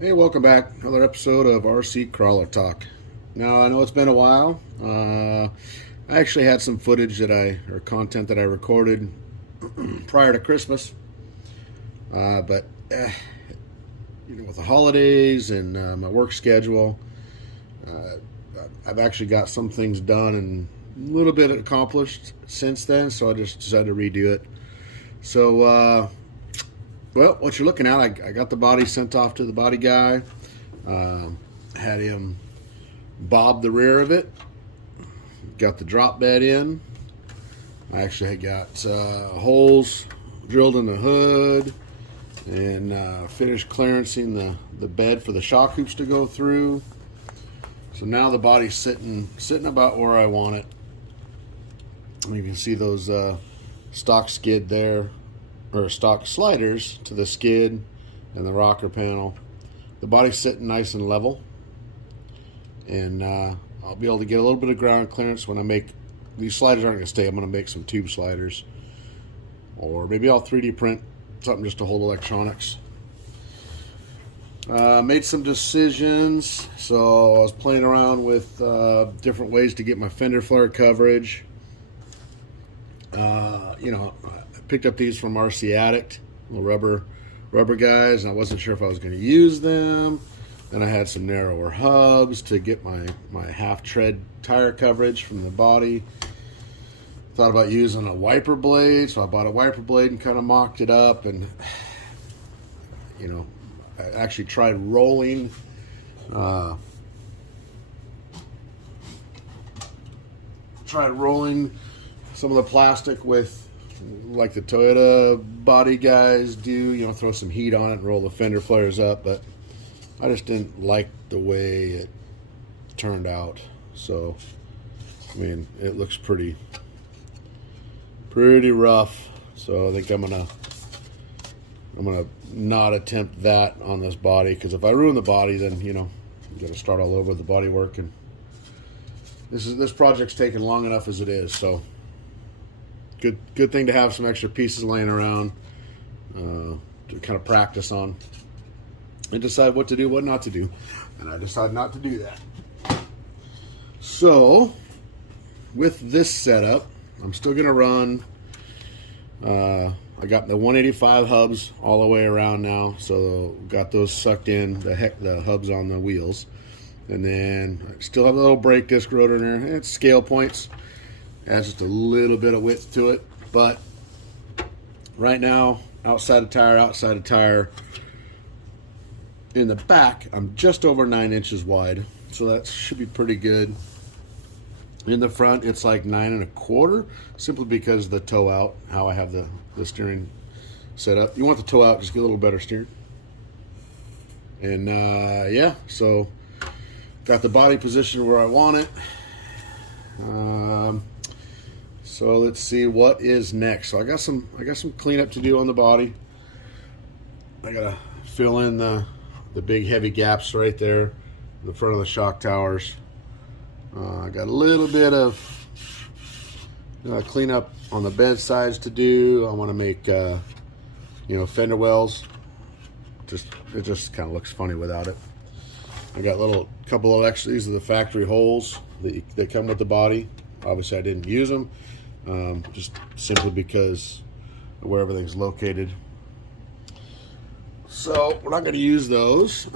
Hey, welcome back. Another episode of RC Crawler Talk. Now, I know it's been a while. I actually had some footage or content that I recorded prior to Christmas. But with the holidays and my work schedule, I've actually got some things done and a little bit accomplished since then, so I just decided to redo it. So, well, what you're looking at, I got the body sent off to the body guy. Had him bob the rear of it. Got the drop bed in. I actually got holes drilled in the hood and finished clearancing the bed for the shock hoops to go through. So now the body's sitting about where I want it. You can see those stock skid there, or stock sliders to the skid and the rocker panel. The body's sitting nice and level, and I'll be able to get a little bit of ground clearance when I make these sliders. Aren't going to stay. I'm going to make some tube sliders, or maybe I'll 3D print something just to hold electronics. Made some decisions, so I was playing around with different ways to get my fender flare coverage. I picked up these from RC Addict, little rubber guys, and I wasn't sure if I was going to use them. Then I had some narrower hubs to get my half tread tire coverage from the body. Thought about using a wiper blade, so I bought a wiper blade and kind of mocked it up, and I actually tried rolling some of the plastic with, like the Toyota body guys do, throw some heat on it and roll the fender flares up, but I just didn't like the way it turned out. So, I mean, it looks pretty rough. So I think I'm gonna not attempt that on this body, because if I ruin the body, then you got to start all over the body work, and this project's taken long enough as it is. So good thing to have some extra pieces laying around to kind of practice on and decide what to do, what not to do. And I decided not to do that. So with this setup, I'm still gonna run I got the 185 hubs all the way around now, so got those sucked in, the hubs on the wheels. And then I still have a little brake disc rotor in there. It's scale points, adds just a little bit of width to it. But right now, outside of tire, in the back, I'm just over 9 inches wide, so that should be pretty good. In the front, it's like 9 1/4, simply because of the toe out, how I have the steering set up. You want the toe out, just get a little better steering. And yeah, so got the body position where I want it. So let's see what is next. So I got some cleanup to do on the body. I gotta fill in the big heavy gaps right there in the front of the shock towers. I got a little bit of cleanup on the bed sides to do. I want to make fender wells. It just kind of looks funny without it. I got couple of extra. These are the factory holes that come with the body. Obviously I didn't use them, just simply because of where everything's located. So we're not going to use those.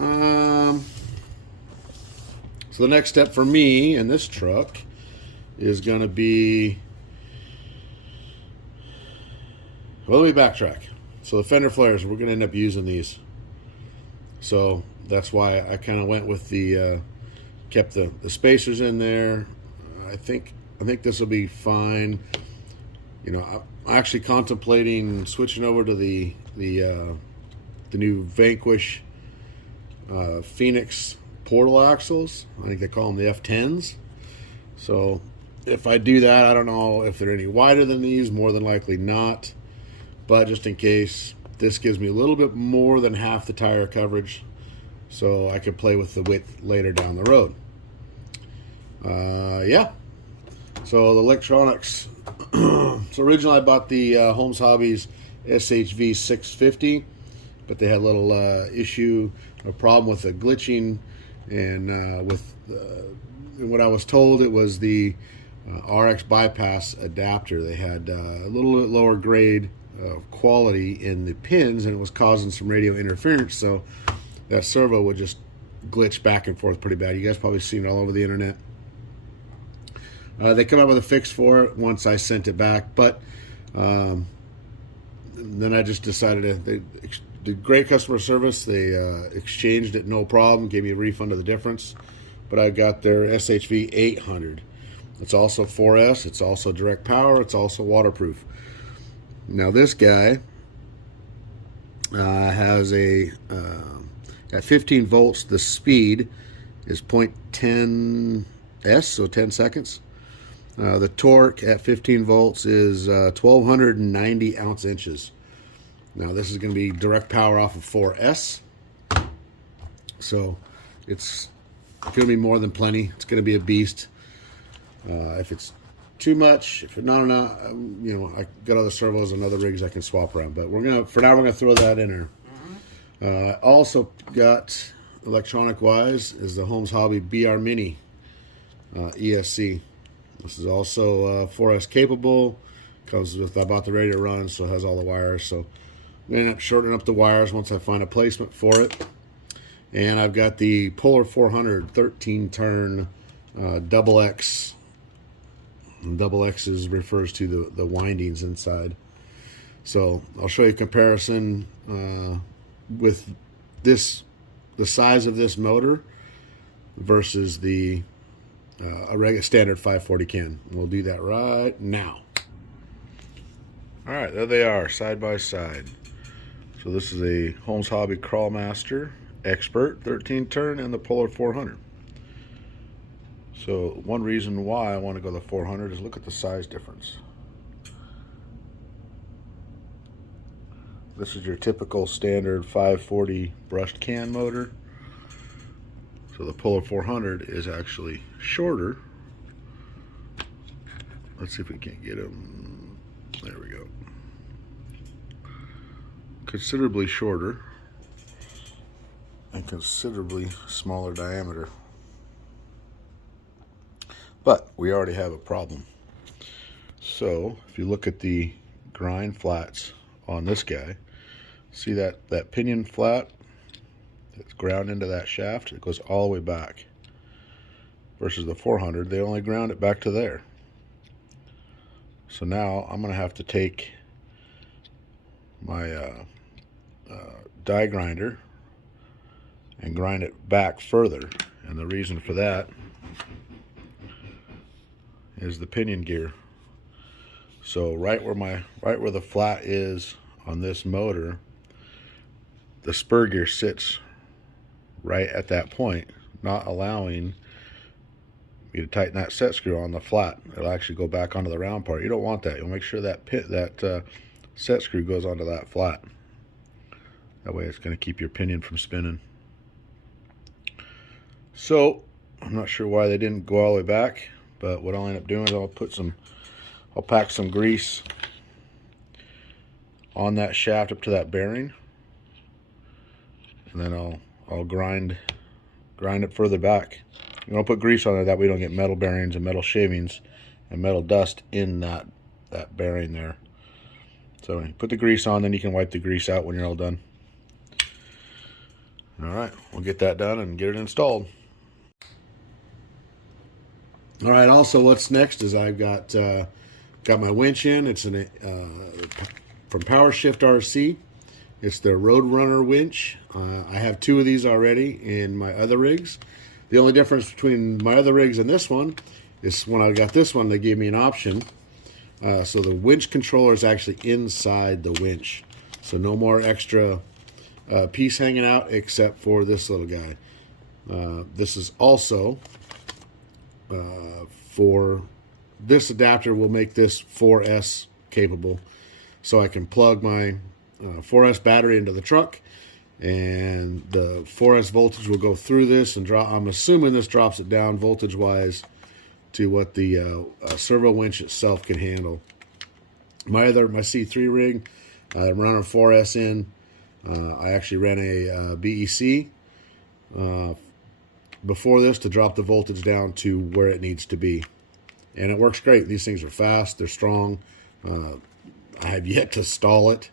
So the next step for me in this truck is going to be, well, let me backtrack. So the fender flares, we're going to end up using these. So that's why I kind of went with kept the spacers in there. I think this will be fine. I'm actually contemplating switching over to the new Vanquish Phoenix portal axles. I think they call them the F10s. So if I do that, I don't know if they're any wider than these, more than likely not. But just in case, this gives me a little bit more than half the tire coverage, so I could play with the width later down the road. Yeah. So the electronics. So originally I bought the Holmes Hobbies SHV 650. but they had a little a problem with the glitching, and what I was told, it was the RX bypass adapter. They had a little bit lower grade quality in the pins, and it was causing some radio interference, so that servo would just glitch back and forth pretty bad. You guys probably seen it all over the internet. They come up with a fix for it once I sent it back, but then I just decided they did great customer service. They exchanged it, no problem, gave me a refund of the difference. But I got their SHV 800. It's also 4S, it's also direct power, it's also waterproof. Now this guy has a at 15 volts, the speed is 0.10 s, so 10 seconds. The torque at 15 volts is 1290 ounce inches. Now this is going to be direct power off of 4S, so it's going to be more than plenty. It's going to be a beast. If it's too much, if it's not enough, you know, I got other servos and other rigs I can swap around. But for now we're gonna throw that in there. I also got electronic wise is the Holmes Hobby BR Mini ESC. This is also 4S capable. Comes with, I bought the ready to run, so it has all the wires. So I'm gonna end up shortening up the wires once I find a placement for it. And I've got the Polar 400 13 turn double X. And double X refers to the windings inside. So I'll show you a comparison with the size of this motor versus the a regular standard 540 can. We'll do that right now. All right, there they are, side by side. So this is a Holmes Hobby Crawlmaster Expert 13 turn and the Polar 400. So one reason why I want to go to the 400 is look at the size difference. This is your typical standard 540 brushed can motor. So the Polar 400 is actually shorter. Let's see if we can't get them. There we go. Considerably shorter and considerably smaller diameter. But we already have a problem. So if you look at the grind flats on this guy, see that pinion flat that's ground into that shaft? It goes all the way back. Versus the 400, they only ground it back to there. So now I'm going to have to take my die grinder and grind it back further. And the reason for that is the pinion gear. So right where the flat is on this motor, the spur gear sits right at that point, not allowing me to tighten that set screw on the flat. It'll actually go back onto the round part. You don't want that. You'll make sure that set screw goes onto that flat. That way it's going to keep your pinion from spinning. So I'm not sure why they didn't go all the way back, but what I'll end up doing is I'll pack some grease on that shaft up to that bearing, and then I'll grind it further back. You want to put grease on there, that way you don't get metal bearings and metal shavings and metal dust in that bearing there. So you put the grease on, then you can wipe the grease out when you're all done. Alright, we'll get that done and get it installed. Alright, also what's next is I've got my winch in. It's from PowerShift RC. It's the Roadrunner winch. I have two of these already in my other rigs. The only difference between my other rigs and this one is when I got this one, they gave me an option. So the winch controller is actually inside the winch. So no more extra piece hanging out except for this little guy. This is also for this adapter will make this 4S capable. So I can plug my 4S battery into the truck, and the 4S voltage will go through this and drop. I'm assuming this drops it down voltage wise to what the servo winch itself can handle. My C3 rig, I'm running 4S in, I actually ran a BEC before this to drop the voltage down to where it needs to be. And it works great. These things are fast, they're strong. I have yet to stall it.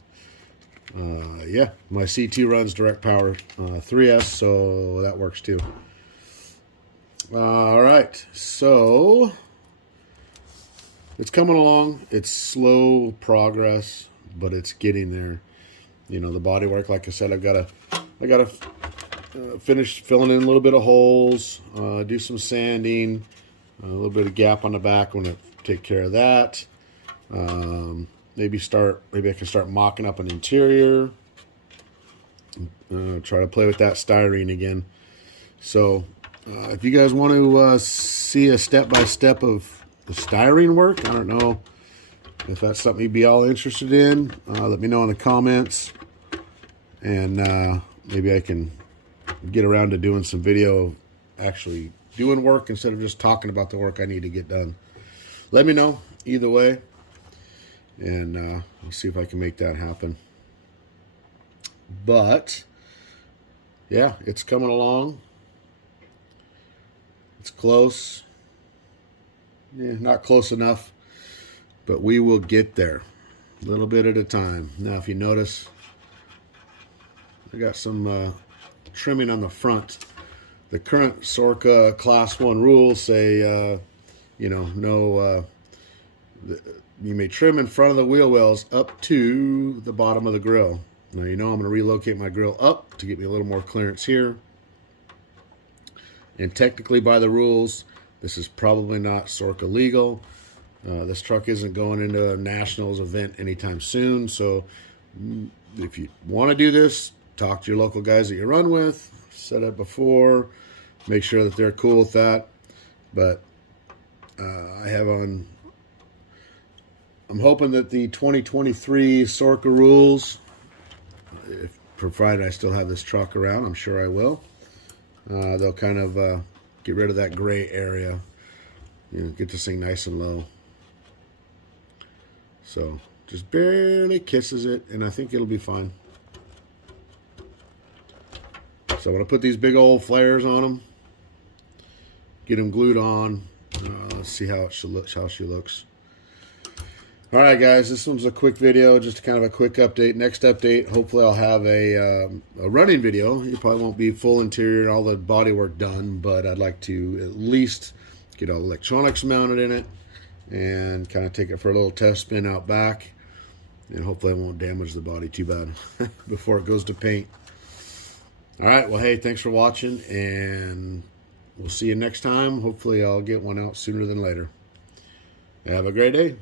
Yeah, my CT runs direct power 3S, so that works too. All right, so it's coming along. It's slow progress, but it's getting there. You know, the body work, like I said, I gotta finish filling in a little bit of holes, do some sanding, a little bit of gap on the back. I'm gonna take care of that. Maybe I can start mocking up an interior. Try to play with that styrene again. So if you guys want to see a step-by-step of the styrene work, I don't know if that's something you'd be all interested in. Let me know in the comments, and maybe I can get around to doing some video of actually doing work instead of just talking about the work I need to get done. Let me know either way, and I'll see if I can make that happen. But yeah, it's coming along. It's close. Yeah, not close enough, but we will get there a little bit at a time. Now, if you notice, I got some trimming on the front. The current Sorrca Class 1 rules say, you know, you may trim in front of the wheel wells up to the bottom of the grill. Now, you know, I'm going to relocate my grill up to get me a little more clearance here. And technically, by the rules, this is probably not Sorrca legal. This truck isn't going into a nationals event anytime soon. So if you want to do this, talk to your local guys that you run with, set it before, make sure that they're cool with that. But I'm hoping that the 2023 Sorrca rules, provided I still have this truck around, I'm sure I will, they'll kind of get rid of that gray area, you know, get this thing nice and low. So just barely kisses it, and I think it'll be fine. So I'm going to put these big old flares on them, get them glued on. Let's see how she looks. All right, guys, this one's a quick video, just kind of a quick update. Next update, hopefully I'll have a running video. It probably won't be full interior and all the body work done, but I'd like to at least get all the electronics mounted in it and kind of take it for a little test spin out back. And hopefully I won't damage the body too bad before it goes to paint. All right, well, hey, thanks for watching, and we'll see you next time. Hopefully I'll get one out sooner than later. Have a great day.